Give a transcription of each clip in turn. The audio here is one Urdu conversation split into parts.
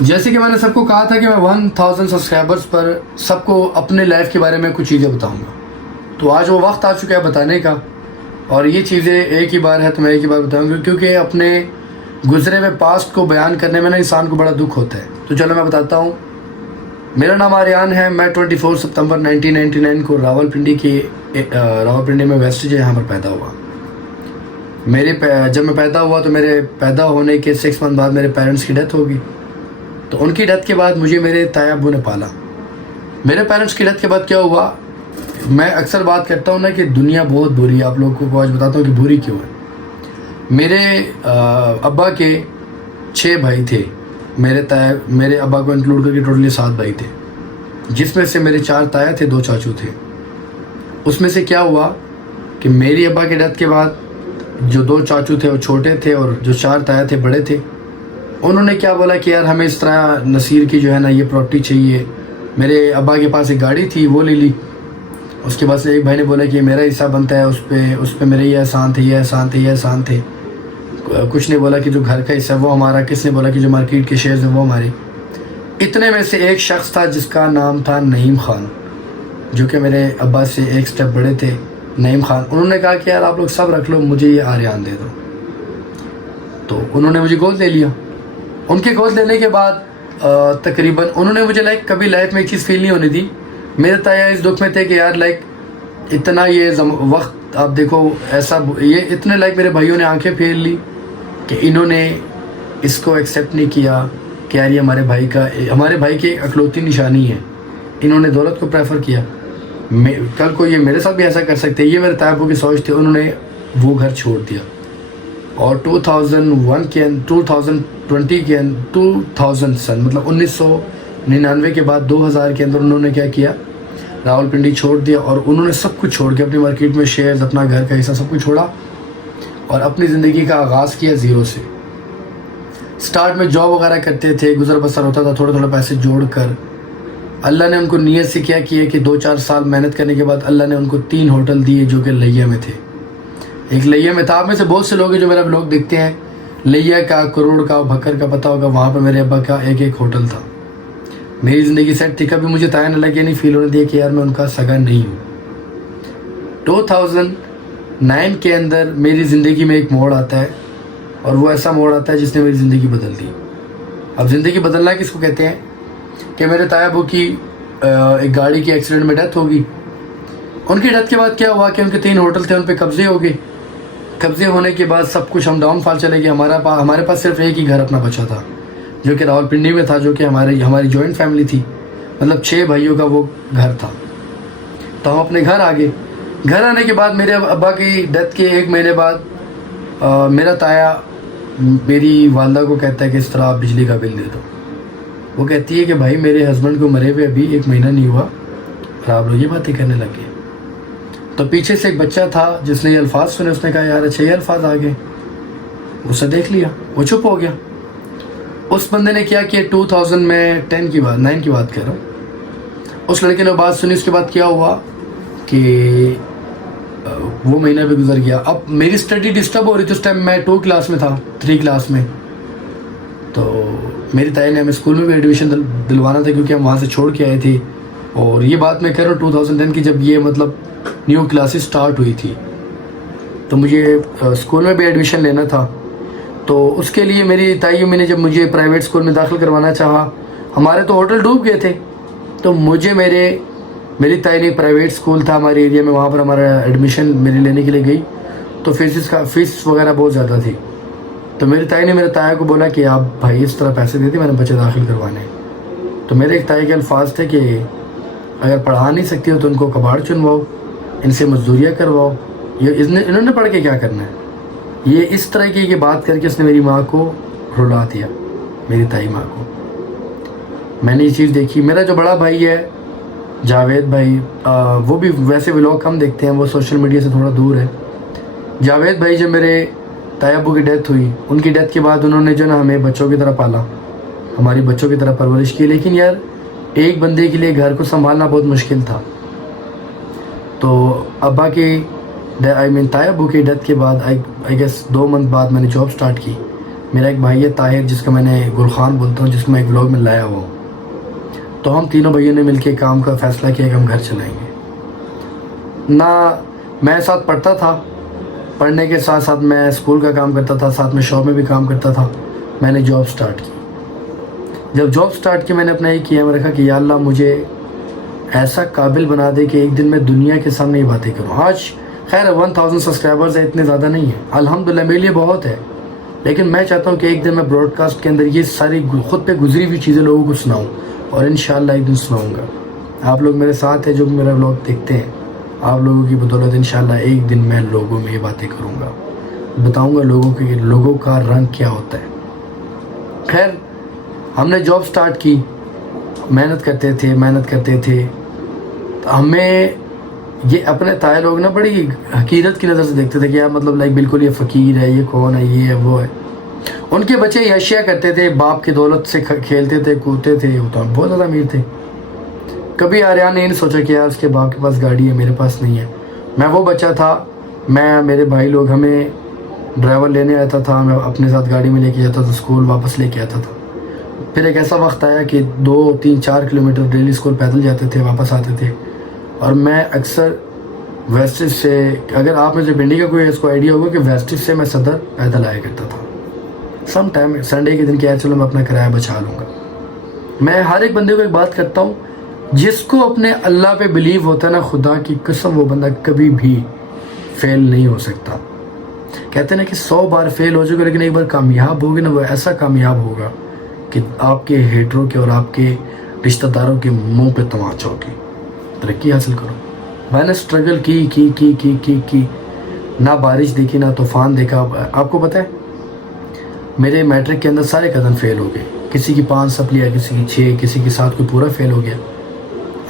جیسے کہ میں نے سب کو کہا تھا کہ میں 1000 سبسکرائبرز پر سب کو اپنے لائف کے بارے میں کچھ چیزیں بتاؤں گا. تو آج وہ وقت آ چکا ہے بتانے کا, اور یہ چیزیں ایک ہی بار ہے تو میں ایک ہی بار بتاؤں گا, کیونکہ اپنے گزرے ہوئے پاسٹ کو بیان کرنے میں نا انسان کو بڑا دکھ ہوتا ہے. تو چلو میں بتاتا ہوں. میرا نام آریان ہے. میں 24 ستمبر 1999 کو راولپنڈی میں ویسٹیج یہاں پر پیدا ہوا. جب میں پیدا ہوا تو میرے پیدا ہونے کے 6 منتھ بعد میرے پیرنٹس کی ڈیتھ ہوگی. تو ان کی ڈیتھ کے بعد مجھے میرے تایا ابو نے پالا. میرے پیرنٹس کی ڈیتھ کے بعد کیا ہوا, میں اکثر بات کرتا ہوں نا کہ دنیا بہت بری ہے. آپ لوگوں کو آج بتاتا ہوں کہ بری کیوں ہے. میرے ابا کے 6 بھائی تھے. میرے ابا کو انکلوڈ کر کے ٹوٹلی 7 بھائی تھے, جس میں سے میرے 4 تایا تھے, 2 چاچو تھے. اس میں سے کیا ہوا کہ میری ابا کے ڈیتھ کے بعد جو 2 چاچو تھے وہ چھوٹے تھے, اور جو 4 تایا تھے بڑے تھے. انہوں نے کیا بولا کہ یار ہمیں اس طرح نصیر کی جو ہے نا یہ پراپرٹی چاہیے. میرے ابا کے پاس ایک گاڑی تھی, وہ لے لی. اس کے بعد سے ایک بھائی نے بولا کہ میرا حصہ بنتا ہے, اس پہ میرے یہ احسان تھے, یہ احسان تھے, یہ احسان تھے. کچھ نے بولا کہ جو گھر کا حصہ وہ ہمارا, کس نے بولا کہ جو مارکیٹ کے شیئرز ہیں وہ ہمارے. اتنے میں سے ایک شخص تھا جس کا نام تھا نعیم خان, جو کہ میرے ابا سے ایک سٹیپ بڑے تھے. نعیم خان, انہوں نے کہا کہ یار آپ لوگ سب رکھ لو, مجھے یہ آریان دے دو. تو انہوں نے مجھے گود لے لیا. ان کے گود لینے کے بعد تقریباً انہوں نے مجھے کبھی لائف میں ایک چیز فیل نہیں ہونے دی. میرے تایا اس دکھ میں تھے کہ یار اتنا یہ وقت آپ دیکھو ایسا, یہ اتنے میرے بھائیوں نے آنکھیں پھیر لی کہ انہوں نے اس کو ایکسیپٹ نہیں کیا کہ یار یہ ہمارے بھائی کی اکلوتی نشانی ہے. انہوں نے دولت کو پریفر کیا. کل کو یہ میرے ساتھ بھی ایسا کر سکتے, یہ میرے تایا ابو کی سوچ تھی. انہوں نے وہ گھر چھوڑ دیا, اور 2001 کے 2000 سن مطلب 1999 کے بعد 2000 کے اندر انہوں نے کیا کیا, راولپنڈی چھوڑ دیا. اور انہوں نے سب کچھ چھوڑ کے اپنی مارکیٹ میں شیئرز, اپنا گھر کا حصہ سب کچھ چھوڑا, اور اپنی زندگی کا آغاز کیا زیرو سے. سٹارٹ میں جاب وغیرہ کرتے تھے, گزر بسر ہوتا تھا تھوڑے پیسے جوڑ کر. اللہ نے ان کو نیت سے کیا کہ 2-4 سال محنت کرنے کے بعد اللہ نے ان کو 3 ہوٹل دیے جو کہ لیا میں تھے. ایک لیا میں تھا, آپ میں سے بہت سے لوگ ہیں جو میرا بلاگ دیکھتے ہیں, لیا کا, کروڑ کا, بھکر کا پتہ ہوگا, وہاں پہ میرے ابا کا ایک ہوٹل تھا. میری زندگی سیٹ تھی. کبھی مجھے تایا نہ لگے, نہیں فیل ہونے دیا کہ یار میں ان کا سگا نہیں ہوں. 2009 کے اندر میری زندگی میں ایک موڑ آتا ہے, اور وہ ایسا موڑ آتا ہے جس نے میری زندگی بدل دی. اب زندگی بدلنا کس کو کہتے ہیں کہ میرے تایا ابو کی ایک گاڑی کی ایکسیڈنٹ میں ڈیتھ ہوگی. ان کی ڈیتھ کے بعد کیا ہوا کہ ان کے 3 ہوٹل تھے, ان پہ قبضے ہو گئے. قبضے ہونے کے بعد سب کچھ ہم ڈاؤن فال چلے گئے. ہمارے پاس صرف ایک ہی گھر اپنا بچا تھا, جو کہ راولپنڈی میں تھا, جو کہ ہماری جوائنٹ فیملی تھی, مطلب 6 بھائیوں کا وہ گھر تھا. تو ہم اپنے گھر آ گئے. گھر آنے کے بعد میرے ابا کی ڈیتھ کے 1 مہینے بعد میرا تایا میری والدہ کو کہتا ہے کہ اس طرح آپ بجلی کا بل دے دو. وہ کہتی ہے کہ بھائی میرے ہسبینڈ کو مرے ہوئے ابھی 1 مہینہ نہیں ہوا, اور آپ لوگ یہ باتیں کرنے لگ گئے. تو پیچھے سے ایک بچہ تھا جس نے یہ الفاظ سنے. اس نے کہا یار اچھا یہ الفاظ آ گئے. اسے دیکھ لیا, وہ چپ ہو گیا. اس بندے نے کیا کہ 2010 کی بات 9 کی بات کر رہا ہوں, اس لڑکے نے بات سنی. اس کے بعد کیا ہوا کہ وہ مہینہ بھی گزر گیا. اب میری اسٹڈی ڈسٹرب ہو رہی تھی. اس ٹائم میں 2 کلاس میں تھا, 3 کلاس میں. تو میری تائی نے ہمیں اسکول میں بھی ایڈمیشن دلوانا تھا, کیونکہ ہم وہاں سے چھوڑ کے آئے تھے. اور یہ بات میں کہہ رہا ہوں 2010 کی, جب یہ مطلب نیو کلاسز سٹارٹ ہوئی تھی. تو مجھے اسکول میں بھی ایڈمیشن لینا تھا. تو اس کے لیے میری تائی امی نے جب مجھے پرائیویٹ اسکول میں داخل کروانا چاہا, ہمارے تو ہوٹل ڈوب گئے تھے. تو مجھے میری تائی نے پرائیویٹ اسکول تھا ہمارے ایریا میں, وہاں پر ہمارا ایڈمیشن میرے لینے کے لیے گئی. تو فیس وغیرہ بہت زیادہ تھی. تو میری تائی نے میرے تایا کو بولا کہ آپ بھائی اس طرح پیسے دیتے, میں نے بچے داخل کروانے. تو میرے ایک تائی کے الفاظ تھے کہ اگر پڑھا نہیں سکتی ہو تو ان کو کباڑ چنواؤ, ان سے مزدوریاں کرواؤ. انہوں نے پڑھ کے کیا کرنا ہے. یہ اس طرح کی بات کر کے اس نے میری ماں کو رلا دیا, میری تائی ماں کو. میں نے یہ چیز دیکھی. میرا جو بڑا بھائی ہے جاوید بھائی, وہ بھی ویسے ولاگ کم دیکھتے ہیں, وہ سوشل میڈیا سے تھوڑا دور ہے. جاوید بھائی جب میرے تایا ابو کی ڈیتھ ہوئی, ان کی ڈیتھ کے بعد انہوں نے جو نا ہمیں بچوں کی طرح پالا, ہماری بچوں کی طرح پرورش کی. لیکن یار ایک بندے کے لیے گھر کو سنبھالنا بہت مشکل تھا. تو ابا کی تایا ابو کی ڈیتھ کے بعد آئی گیس 2 منتھ بعد میں نے جاب سٹارٹ کی. میرا ایک بھائی ہے طاہر، جس کا میں نے گلخان بولتا ہوں، جس کو میں ایک ولاگ میں لایا ہوا ہوں. تو ہم تینوں بھائیوں نے مل کے کام کا فیصلہ کیا کہ ہم گھر چلائیں گے. نہ میں ساتھ پڑھتا تھا، پڑھنے کے ساتھ ساتھ میں اسکول کا کام کرتا تھا، ساتھ میں شاپ میں بھی کام کرتا تھا. میں نے جاب سٹارٹ کی. جب جاب سٹارٹ کی میں نے اپنا یہ کیا، میں رکھا کہ یا اللہ مجھے ایسا قابل بنا دے کہ ایک دن میں دنیا کے سامنے یہ باتیں کروں. آج خیر 1000 سبسکرائبرز ہیں، اتنے زیادہ نہیں ہیں، الحمدللہ میرے لیے بہت ہے، لیکن میں چاہتا ہوں کہ ایک دن میں براڈ کاسٹ کے اندر یہ ساری خود پہ گزری ہوئی چیزیں لوگوں کو سناؤں، اور انشاءاللہ ایک دن سناؤں گا. آپ لوگ میرے ساتھ ہیں جو میرا ولاگ دیکھتے ہیں، آپ لوگوں کی بدولت انشاءاللہ ایک دن میں لوگوں میں یہ باتیں کروں گا، بتاؤں گا لوگوں کے لوگوں کا رنگ کیا ہوتا ہے. خیر ہم نے جاب سٹارٹ کی، محنت کرتے تھے. ہمیں یہ اپنے تائے لوگ نا بڑی حقیرت کی نظر سے دیکھتے تھے کہ یار مطلب لائک بالکل یہ فقیر ہے، یہ کون ہے، یہ ہے وہ ہے. ان کے بچے عیاشیاں کرتے تھے، باپ کی دولت سے کھیلتے تھے، کودتے تھے، وہ تو بہت زیادہ امیر تھے. کبھی آریان نے نہیں سوچا کہ یار اس کے باپ کے پاس گاڑی ہے، میرے پاس نہیں ہے. میں وہ بچہ تھا، میرے بھائی لوگ ہمیں ڈرائیور لینے آتا تھا، میں اپنے ساتھ گاڑی میں لے کے جاتا تھا، اسکول واپس لے کے آتا تھا. پھر ایک ایسا وقت آیا کہ 2 3 4 کلومیٹر ڈیلی اسکول پیدل جاتے تھے، واپس آتے تھے. اور میں اکثر ویسٹس سے، اگر آپ میں سے پنڈی کا کوئی اس کو آئیڈیا ہوگا کہ ویسٹس سے میں صدر پیدل آیا کرتا تھا. سم ٹائم سنڈے کے دن کیا چلو میں اپنا کرایہ بچا لوں گا. میں ہر ایک بندے کو ایک بات کرتا ہوں، جس کو اپنے اللہ پہ بلیو ہوتا ہے نا، خدا کی قسم وہ بندہ کبھی بھی فیل نہیں ہو سکتا. کہتے ہیں نا کہ 100 بار فیل ہو جائے گا لیکن ایک بار کامیاب ہوگی نا، وہ ایسا کامیاب ہوگا کہ آپ کے ہیٹروں کے اور آپ کے رشتہ داروں کے منہ پہ تماچا ہوگی. ترقی حاصل کرو. میں نے سٹرگل کی، نہ بارش دیکھی نہ طوفان دیکھا. آپ کو پتہ ہے میرے میٹرک کے اندر سارے قدم فیل ہو گئے، کسی کی 5 سپلی ہے، کسی کی 6، کسی کے ساتھ کوئی پورا فیل ہو گیا.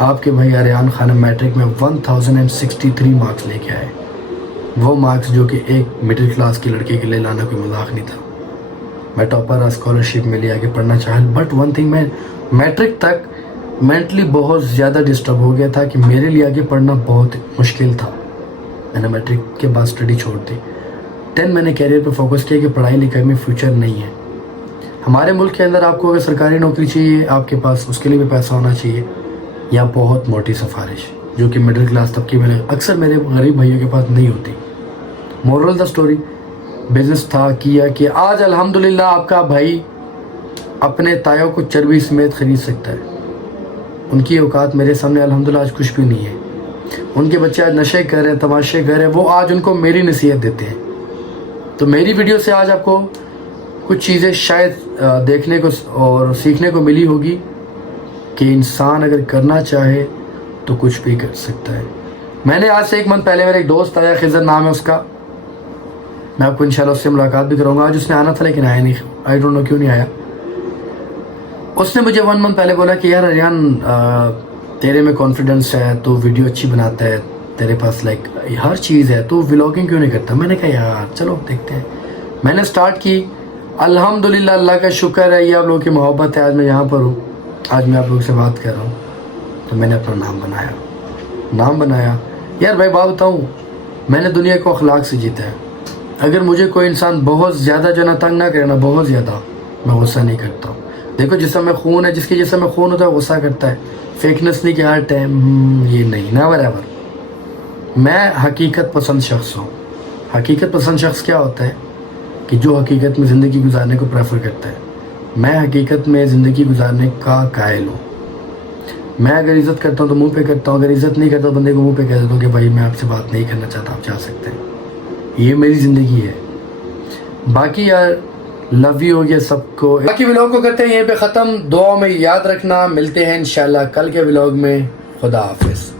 آپ کے بھائی آریان خان میٹرک میں 1063 مارکس لے کے آئے. وہ مارکس جو کہ ایک مڈل کلاس کے لڑکے کے لیے لانا کوئی مذاق نہیں تھا. میں ٹاپر اسکالرشپ میں لے آگے پڑھنا چاہا، بٹ ون تھنگ، میں میٹرک تک مینٹلی بہت زیادہ ڈسٹرب ہو گیا تھا کہ میرے لیے آگے پڑھنا بہت مشکل تھا. میں نے میٹرک کے بعد اسٹڈی چھوڑ دی. 10 میں نے کیریئر پہ فوکس کیا کہ پڑھائی لکھائی میں فیوچر نہیں ہے. ہمارے ملک کے اندر آپ کو اگر سرکاری نوکری چاہیے، آپ کے پاس اس کے لیے بھی پیسہ ہونا چاہیے، یا بہت موٹی سفارش جو کہ مڈل کلاس طبقے میں اکثر میرے غریب بھائیوں کے پاس نہیں ہوتی. مورل دا سٹوری، بزنس تھا کیا کہ آج الحمدللہ آپ کا بھائی اپنے تایوں کو چربی سمیت خرید سکتا ہے. ان کی اوقات میرے سامنے الحمدللہ آج کچھ بھی نہیں ہے. ان کے بچے آج نشے کر رہے ہیں، تماشے کر رہے ہیں، وہ آج ان کو میری نصیحت دیتے ہیں. تو میری ویڈیو سے آج آپ کو کچھ چیزیں شاید دیکھنے کو اور سیکھنے کو ملی ہوگی کہ انسان اگر کرنا چاہے تو کچھ بھی کر سکتا ہے. میں نے آج سے 1 منتھ پہلے میرا ایک دوست آیا، خضر نام ہے اس کا، میں آپ کو انشاءاللہ اس سے ملاقات بھی کروں گا. آج اس نے آنا تھا لیکن آیا نہیں، آئی ڈونٹ نو کیوں نہیں آیا. اس نے مجھے 1 منتھ پہلے بولا کہ یار اریان تیرے میں کانفیڈنس ہے، تو ویڈیو اچھی بناتا ہے، تیرے پاس لائک ہر چیز ہے، تو ولاگنگ کیوں نہیں کرتا. میں نے کہا یار چلو دیکھتے ہیں. میں نے سٹارٹ کی، الحمدللہ اللہ کا شکر ہے، یہ آپ لوگوں کی محبت ہے، آج میں یہاں پر ہوں، آج میں آپ لوگوں سے بات کر رہا ہوں. تو میں نے اپنا نام بنایا. یار بھائی بات بتاؤں، میں نے دنیا کو اخلاق سے جیتا ہے. اگر مجھے کوئی انسان بہت زیادہ جو نہ تنگ نہ کرے نا، بہت زیادہ، میں غصہ نہیں کرتا ہوں. دیکھو جسم میں خون ہے، جس کے جسم میں خون ہوتا ہے غصہ کرتا ہے. فیکنس نہیں کہ ہر ٹائم یہ نہیں، نیور ایور. میں حقیقت پسند شخص ہوں. حقیقت پسند شخص کیا ہوتا ہے کہ جو حقیقت میں زندگی گزارنے کو پریفر کرتا ہے. میں حقیقت میں زندگی گزارنے کا قائل ہوں. میں اگر عزت کرتا ہوں تو منہ پہ کرتا ہوں، اگر عزت نہیں کرتا تو بندے کو منہ پہ کہہ دیتا ہوں کہ بھائی میں آپ سے بات نہیں کرنا چاہتا، آپ جا سکتے ہیں. یہ میری زندگی ہے. باقی یار لو یو ہو گیا سب کو. باقی ولاگ کو کرتے ہیں یہیں پہ ختم. دعاؤں میں یاد رکھنا، ملتے ہیں انشاءاللہ کل کے ولاگ میں. خدا حافظ.